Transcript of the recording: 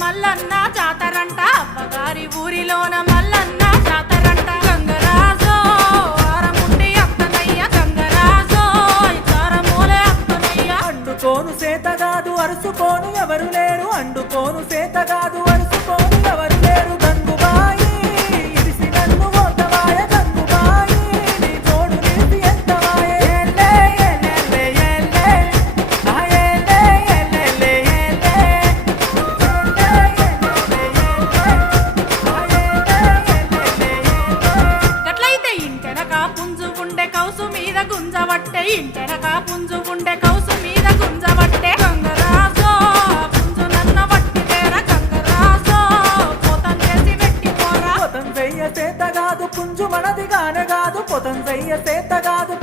మల్లన్న జాతరంట అమ్మగారి ఊరిలోన మల్లన్న జాతరంట గంగరాజో ఆరముండి అత్తనయ్య గంగరాజో ఇతారమూలే అత్తనయ్య అండుకోను సేతగాదు అరుసుకోను ఎవరు లేరు అండుకోను సేతగాదు అరుసుకోను ఎవరు లేరు గంగుబాయి ఇరిసి నన్ను ఓతవాయ గంగుబాయి నీ తోడు నిలిసి ఎంతవాయ ఏలే ఏలే ఏలే ఆ ఏలే ఏలే ఏలే గట్లయితే ఇంటెనక పుంజు ఉండే కౌసు మీద గుంజవట్టే ఇంటెనక పుంజు ఉండే కౌసు మీద గుంజవట్టే గంగరాజో పుంజు నన్న వట్టి తేర గంగరాజో పోతం చేసి పెట్టిపోరా పొతం చెయ్య సేతగాదు పుంజు మనది గానగాదు పొతం చెయ్య సేతగాదు